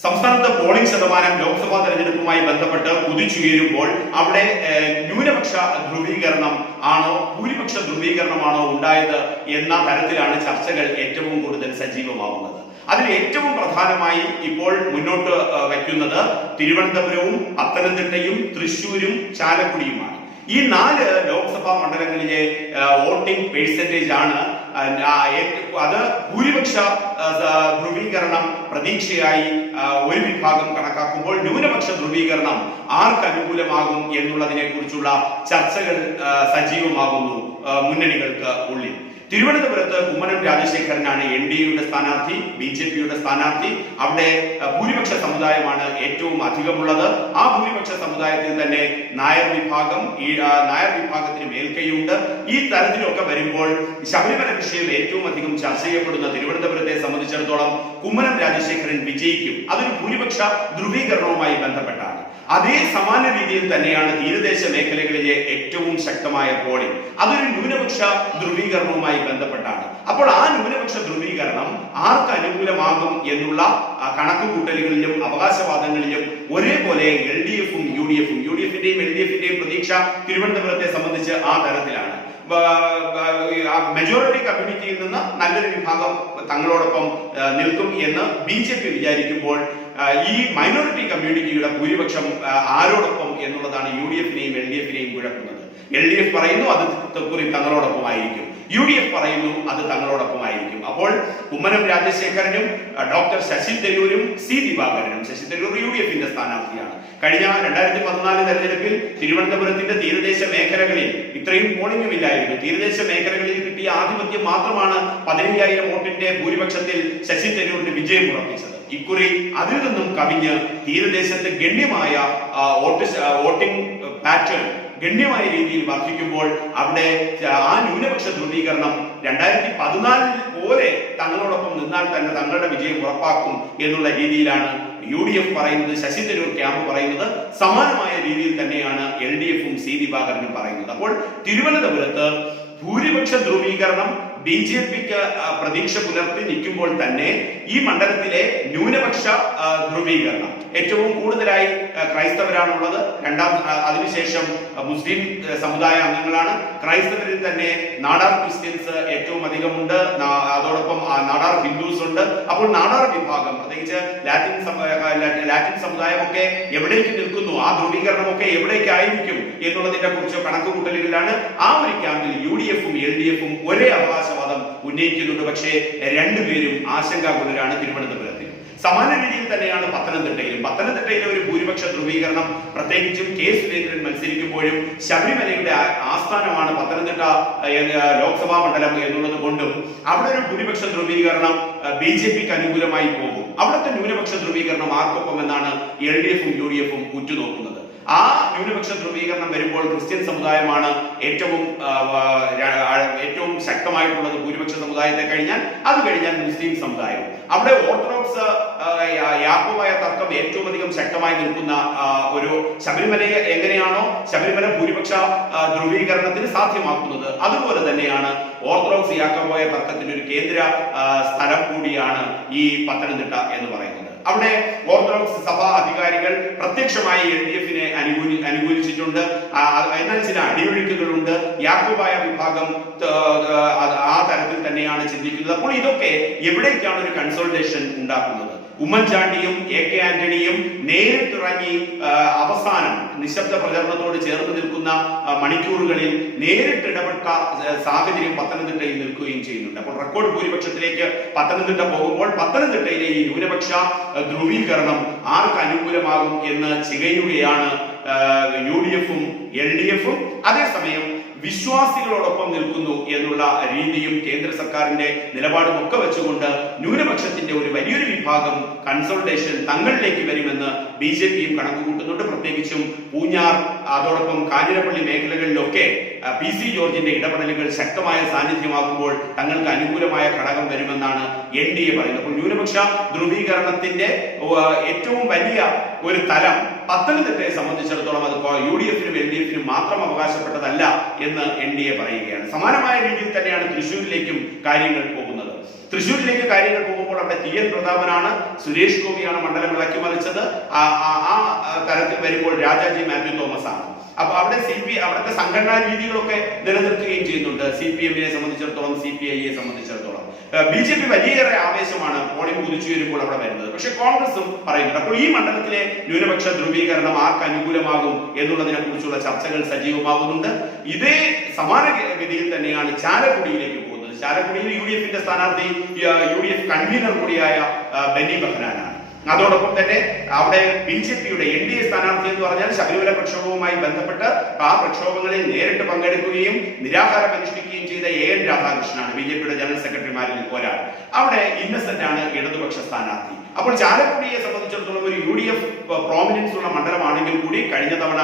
സംസ്ഥാനത്ത് പോളിംഗ് ശതമാനം ലോക്സഭാ തെരഞ്ഞെടുപ്പുമായി ബന്ധപ്പെട്ട് കുതിച്ചുയരുമ്പോൾ അവിടെ ന്യൂനപക്ഷ ധ്രുവീകരണം ആണോ ഭൂരിപക്ഷ ധ്രുവീകരണമാണോ ഉണ്ടായത് എന്ന തരത്തിലാണ് ചർച്ചകൾ ഏറ്റവും കൂടുതൽ സജീവമാകുന്നത്. അതിൽ ഏറ്റവും പ്രധാനമായി ഇപ്പോൾ മുന്നോട്ട് വയ്ക്കുന്നത് തിരുവനന്തപുരവും പത്തനംതിട്ടയും തൃശ്ശൂരും ചാലക്കുടിയുമാണ്. ഈ 4 ലോക്സഭാ മണ്ഡലങ്ങളിലെ വോട്ടിംഗ് പെർസെന്റേജ് ആണ് അത് ഭൂരിപക്ഷ ധ്രുവീകരണം പ്രതീക്ഷയായി ഒരു വിഭാഗം കണക്കാക്കുമ്പോൾ ന്യൂനപക്ഷ ധ്രുവീകരണം ആർക്ക് അനുകൂലമാകും എന്നുള്ളതിനെ കുറിച്ചുള്ള ചർച്ചകൾ സജീവമാകുന്നു മുന്നണികൾക്ക് ഉള്ളിൽ. തിരുവനന്തപുരത്ത് കുമ്മനം രാജശേഖരനാണ് NDAയുടെ സ്ഥാനാർത്ഥി, BJPയുടെ സ്ഥാനാർത്ഥി. അവിടെ ഭൂരിപക്ഷ സമുദായമാണ് ഏറ്റവും അധികമുള്ളത്. ആ ഭൂരിപക്ഷ സമുദായത്തിൽ തന്നെ നായർ വിഭാഗത്തിന് മേൽക്കൈയുണ്ട്. ഈ തരത്തിലൊക്കെ വരുമ്പോൾ ശബരിമല വിഷയം ഏറ്റവും അധികം ചർച്ച ചെയ്യപ്പെടുന്ന തിരുവനന്തപുരത്തെ സംബന്ധിച്ചിടത്തോളം കുമ്മനം രാജശേഖരൻ വിജയിക്കും. അതൊരു ഭൂരിപക്ഷ ധ്രുവീകരണവുമായി ബന്ധപ്പെട്ടാണ്. അതേ സമാന രീതിയിൽ തന്നെയാണ് തീരദേശ മേഖലകളിലെ ഏറ്റവും ശക്തമായ പോളിംഗ്. അതൊരു ന്യൂനപക്ഷ ധ്രുവീകരണവുമായി ബന്ധപ്പെട്ടാണ്. അപ്പോൾ ആ ന്യൂനപക്ഷ ധ്രുവീകരണം ആർക്ക് അനുകൂലമാകും എന്നുള്ള കണക്കുകൂട്ടലുകളിലും അവകാശവാദങ്ങളിലും ഒരേപോലെ LDFും UDFിന്റെയും LDFിന്റെയും പ്രതീക്ഷ തിരുവനന്തപുരത്തെ സംബന്ധിച്ച് ആ തരത്തിലാണ്. മെജോറിറ്റി കമ്മ്യൂണിറ്റിയിൽ നിന്ന് നല്ലൊരു വിഭാഗം തങ്ങളോടൊപ്പം നിൽക്കും എന്ന് BJP വിചാരിക്കുമ്പോൾ ഈ മൈനോറിറ്റി കമ്മ്യൂണിറ്റിയുടെ ഭൂരിപക്ഷം ആരോടൊപ്പം എന്നുള്ളതാണ് UDFിനെയും LDFിനെയും കുഴക്കുന്നത്. LDF പറയുന്നു അത് തങ്ങളോടൊപ്പമായിരിക്കും, UDF പറയുന്നു അത് തങ്ങളോടൊപ്പമായിരിക്കും. അപ്പോൾ കുമ്മനം രാജശേഖരനും ഡോക്ടർ ശശി തരൂരും C ദിവാകരനും, ശശി തരൂർ UDFിന്റെ സ്ഥാനാർത്ഥിയാണ്. കഴിഞ്ഞ 2014 തെരഞ്ഞെടുപ്പിൽ തിരുവനന്തപുരത്തിന്റെ തീരദേശ മേഖലകളിൽ ഇത്രയും പോളിംഗും ഇല്ലായിരുന്നു. തീരദേശ മേഖലകളിൽ കിട്ടിയ ആധിപത്യം മാത്രമാണ് 15,000 വോട്ടിന്റെ ഭൂരിപക്ഷത്തിൽ ശശി തരൂരിന് വിജയം ഉറപ്പിച്ചത്. ഇക്കുറി അതിൽ നിന്നും കവിഞ്ഞ് തീരദേശത്ത് ഗണ്യമായ വോട്ടിംഗ് പാറ്റേൺ ഗണ്യമായ രീതിയിൽ വർദ്ധിക്കുമ്പോൾ അവിടെ ആ ന്യൂനപക്ഷ ധ്രുവീകരണം 2014 പോലെ തങ്ങളോടൊപ്പം നിന്നാൽ തന്നെ തങ്ങളുടെ വിജയം ഉറപ്പാക്കും എന്നുള്ള രീതിയിലാണ് UDF പറയുന്നത്. ശശി തരൂർ ക്യാമ്പ് പറയുന്നത് സമാനമായ രീതിയിൽ തന്നെയാണ് LDFും C ദിവാകരനും പറയുന്നത്. അപ്പോൾ തിരുവനന്തപുരത്ത് ഭൂരിപക്ഷ ധ്രുവീകരണം BJPക്ക് പ്രതീക്ഷ പുലർത്തി നിൽക്കുമ്പോൾ തന്നെ ഈ മണ്ഡലത്തിലെ ന്യൂനപക്ഷ ധ്രുവീകരണം ഏറ്റവും കൂടുതലായി ക്രൈസ്തവരാണുള്ളത്. അതിനുശേഷം മുസ്ലിം സമുദായ അംഗങ്ങളാണ്. ക്രൈസ്തവരിൽ തന്നെ നാടാർ ക്രിസ്ത്യൻസ് ഏറ്റവും അധികമുണ്ട്. അതോടൊപ്പം നാടാർ ഹിന്ദുസ് ഉണ്ട്. അപ്പോൾ നാടാർ വിഭാഗം പ്രത്യേകിച്ച് ലാറ്റിൻ സമുദായമൊക്കെ എവിടേക്ക് നിൽക്കുന്നു, ആ ധ്രുവീകരണമൊക്കെ എവിടേക്കായിരിക്കും എന്നുള്ളതിനെ കുറിച്ച് കണക്കുകൂട്ടലുകളിലാണ്. ആ ഒരു ക്യാമ്പിൽ UDFും LDFും ഒരേ അവകാശവാദം ഉന്നയിക്കുന്നുണ്ട്. പക്ഷേ രണ്ടുപേരും ആശങ്കാകുലരാണ് തിരുവനന്തപുരത്തിൽ. സമാന രീതിയിൽ തന്നെയാണ് പത്തനംതിട്ടയിലെ ഒരു ഭൂരിപക്ഷ ധ്രുവീകരണം, പ്രത്യേകിച്ചും K സുരേന്ദ്രൻ മത്സരിക്കുമ്പോഴും ശബരിമലയുടെ ആസ്ഥാനമാണ് പത്തനംതിട്ട ലോക്സഭാ മണ്ഡലം എന്നുള്ളത് കൊണ്ടും അവിടെ ഒരു ഭൂരിപക്ഷ ധ്രുവീകരണം BJPക്ക് അനുകൂലമായി പോകും. അവിടുത്തെ ന്യൂനപക്ഷ ധ്രുവീകരണം ആർക്കൊപ്പം എന്നാണ് LDFും UDFും ഉറ്റുനോക്കുന്നത്. ആ ന്യൂനപക്ഷ ധ്രുവീകരണം വരുമ്പോൾ ക്രിസ്ത്യൻ സമുദായമാണ് ഏറ്റവും ശക്തമായിട്ടുള്ളത്. ഭൂരിപക്ഷ സമുദായത്തെ അത് കഴിഞ്ഞാൽ മുസ്ലിം സമുദായം. അവിടെ ഓർത്തഡോക്സ് യാക്കോബായ തർക്കം ഏറ്റവും അധികം ശക്തമായി നിൽക്കുന്ന ഒരു ശബരിമലയെ എങ്ങനെയാണോ ശബരിമല ഭൂരിപക്ഷ ധ്രുവീകരണത്തിന് സാധ്യമാക്കുന്നത്, അതുപോലെ തന്നെയാണ് ഓർത്തഡോക്സ് യാക്കോബായ തർക്കത്തിന്റെ ഒരു കേന്ദ്ര സ്ഥലം കൂടിയാണ് ഈ പത്തനംതിട്ട എന്ന് പറയുന്നത്. അവിടെ ഓർത്തഡോക്സ് സഭാ അധികാരികൾ പ്രത്യക്ഷമായി LDFിനെ അനുകൂലിച്ചിട്ടുണ്ട്. എന്നാൽ ചില അടിയൊഴുക്കുകളുണ്ട്. യാക്കോബായ വിഭാഗം ആ തരത്തിൽ തന്നെയാണ് ചിന്തിക്കുന്നത്. അപ്പോൾ ഇതൊക്കെ എവിടേക്കാണ് ഒരു കൺസോൾട്ടേഷൻ ഉണ്ടാക്കുന്നത്? ഉമ്മൻചാണ്ടിയും AK ആന്റണിയും നേരിട്ടിറങ്ങി അവസാനം നിശബ്ദ പ്രചരണത്തോട് ചേർന്ന് നിൽക്കുന്ന മണിക്കൂറുകളിൽ നേരിട്ടിടപെട്ട സാഹചര്യം പത്തനംതിട്ടയിൽ നിൽക്കുകയും ചെയ്യുന്നുണ്ട്. അപ്പോൾ റെക്കോർഡ് ഭൂരിപക്ഷത്തിലേക്ക് പത്തനംതിട്ട പോകുമ്പോൾ പത്തനംതിട്ടയിലെ ഈ ന്യൂനപക്ഷ ധ്രുവീകരണം ആർക്ക് അനുകൂലമാകും എന്ന് ചികയുകയാണ് UDFും LDFും. അതേസമയം വിശ്വാസികളോടൊപ്പം നിൽക്കുന്നു എന്നുള്ള രീതിയും കേന്ദ്ര സർക്കാരിന്റെ നിലപാടും ഒക്കെ വെച്ചുകൊണ്ട് ന്യൂനപക്ഷത്തിന്റെ ഒരു വലിയൊരു വിഭാഗം കൺസൾട്ടേഷൻ തങ്ങളിലേക്ക് വരുമെന്ന് BJPയും കണക്കുകൂട്ടുന്നുണ്ട്. പ്രത്യേകിച്ചും പൂഞ്ഞാർ, അതോടൊപ്പം കാഞ്ഞിരപ്പള്ളി മേഖലകളിലൊക്കെ PC ജോർജിന്റെ ഇടപെടലുകൾ ശക്തമായ സാന്നിധ്യമാകുമ്പോൾ തങ്ങൾക്ക് അനുകൂലമായ ഘടകം വരുമെന്നാണ് NDA പറയുന്നത്. അപ്പോൾ ന്യൂനപക്ഷ ധ്രുവീകരണത്തിന്റെ ഏറ്റവും വലിയ ഒരു തലം പത്തനംതിട്ടയെ സംബന്ധിച്ചിടത്തോളം അത് UDFിനും LDFിനും മാത്രം അവകാശപ്പെട്ടതല്ല എന്ന് NDA പറയുകയാണ്. സമാനമായ രീതിയിൽ തന്നെയാണ് തൃശ്ശൂരിലേക്കും കാര്യങ്ങൾ പോകുന്നത്. തൃശ്ശൂരിലേക്ക് കാര്യങ്ങൾ പോകുമ്പോൾ അവിടെ ടി.എൻ. പ്രതാപനാണ്, സുരേഷ് ഗോപിയാണ് മണ്ഡലം ഇളക്കിമറിച്ചത്. ആ തരത്തിൽ വരുമ്പോൾ രാജാജി മാത്യു തോമസ് ആണ്. അപ്പൊ അവിടെ അവിടുത്തെ സംഘടനാ രീതികളൊക്കെ നിലനിർത്തുകയും ചെയ്യുന്നുണ്ട്. CPM-നെ സംബന്ധിച്ചിടത്തോളം, CPI-യെ സംബന്ധിച്ചിടത്തോളം. BJP വലിയേറെ ആവേശമാണ് പോളിംഗ് കുതിച്ചു വരുമ്പോൾ അവിടെ വരുന്നത്. പക്ഷെ കോൺഗ്രസും പറയുന്നുണ്ട്. അപ്പോൾ ഈ മണ്ഡലത്തിലെ ന്യൂനപക്ഷ ധ്രുവീകരണം ആർക്ക് അനുകൂലമാകും എന്നുള്ളതിനെ കുറിച്ചുള്ള ചർച്ചകൾ സജീവമാകുന്നുണ്ട്. ഇതേ സമാന ഗതിയിൽ തന്നെയാണ് ചാലക്കുടിയിലേക്ക് പോകുന്നത്. ചാലക്കുടിയിൽ UDF-ന്റെ സ്ഥാനാർത്ഥി UDF കൺവീനർ കൂടിയായ ബെന്നി ബെഹനാനാണ്. അതോടൊപ്പം തന്നെ അവിടെ BJP-യുടെ NDA സ്ഥാനാർത്ഥി എന്ന് പറഞ്ഞാൽ ശബരിമല പ്രക്ഷോഭവുമായി ബന്ധപ്പെട്ട് ആ പ്രക്ഷോഭങ്ങളിൽ നേരിട്ട് പങ്കെടുക്കുകയും നിരാഹാരം അനുഷ്ഠിക്കുകയും ചെയ്ത AN രാധാകൃഷ്ണനാണ് BJP-യുടെ ജനറൽ സെക്രട്ടറിമാരിൽ ഒരാൾ. അവിടെ ഇന്നസെന്റ് ആണ് ഇടതുപക്ഷ സ്ഥാനാർത്ഥി. അപ്പോൾ ചാലക്കുടിയെ സംബന്ധിച്ചിടത്തോളം ഒരു UDF പ്രോമിനൻസ് ഉള്ള മണ്ഡലമാണെങ്കിൽ കൂടി കഴിഞ്ഞ തവണ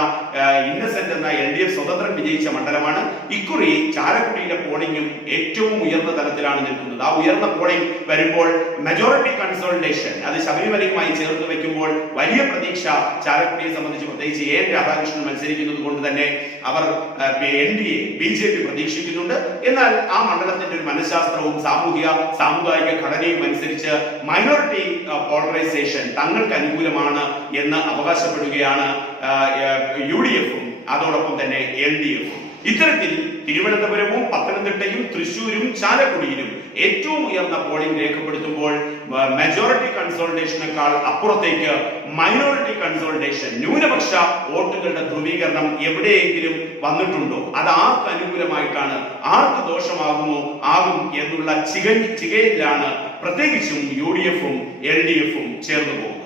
ഇന്നസെന്റ് എന്ന LDF സ്വതന്ത്രൻ വിജയിച്ച മണ്ഡലമാണ്. ഇക്കുറി ചാലക്കുടിയിലെ പോളിംഗും ഏറ്റവും ഉയർന്ന തലത്തിലാണ് നിൽക്കുന്നത്. ആ ഉയർന്ന പോളിംഗ് വരുമ്പോൾ മെജോറിറ്റി കൺസോളിഡേഷൻ അത് ശബരിമലയുമായി ചേർത്ത് വെക്കുമ്പോൾ വലിയ പ്രതീക്ഷ ചാലക്കുടിയെ സംബന്ധിച്ച് പ്രത്യേകിച്ച് AN രാധാകൃഷ്ണൻ മത്സരിക്കുന്നത് കൊണ്ട് തന്നെ അവർ NDA BJP പ്രതീക്ഷിക്കുന്നുണ്ട്. എന്നാൽ ആ മണ്ഡലത്തിന്റെ ഒരു മനഃശാസ്ത്രവും സാമുദായിക ഘടനയും അനുസരിച്ച് മൈനോറിറ്റി പോളറൈസേഷൻ തങ്ങൾക്ക് അനുകൂലമാണ് എന്ന് അവകാശപ്പെടുകയാണ് UDF-ഉം അതോടൊപ്പം തന്നെ LDF-ഉം. ഇത്തരത്തിൽ തിരുവനന്തപുരവും പത്തനംതിട്ടയും തൃശ്ശൂരും ചാലക്കുടിയിലും ഏറ്റവും ഉയർന്ന പോളിംഗ് രേഖപ്പെടുത്തുമ്പോൾ മെജോറിറ്റി കൺസോളിഡേഷനേക്കാൾ അപ്പുറത്തേക്ക് മൈനോറിറ്റി കൺസോളിഡേഷൻ, ന്യൂനപക്ഷ വോട്ടുകളുടെ ധ്രുവീകരണം എവിടെയെങ്കിലും വന്നിട്ടുണ്ടോ, അത് ആർക്ക് അനുകൂലമായിട്ടാണ്, ആർക്ക് ദോഷമാകുമോ ആകും എന്നുള്ള ചികയിലാണ് പ്രത്യേകിച്ചും UDF-ഉം LDF-ഉം ചേർന്നു പോകുന്നത്.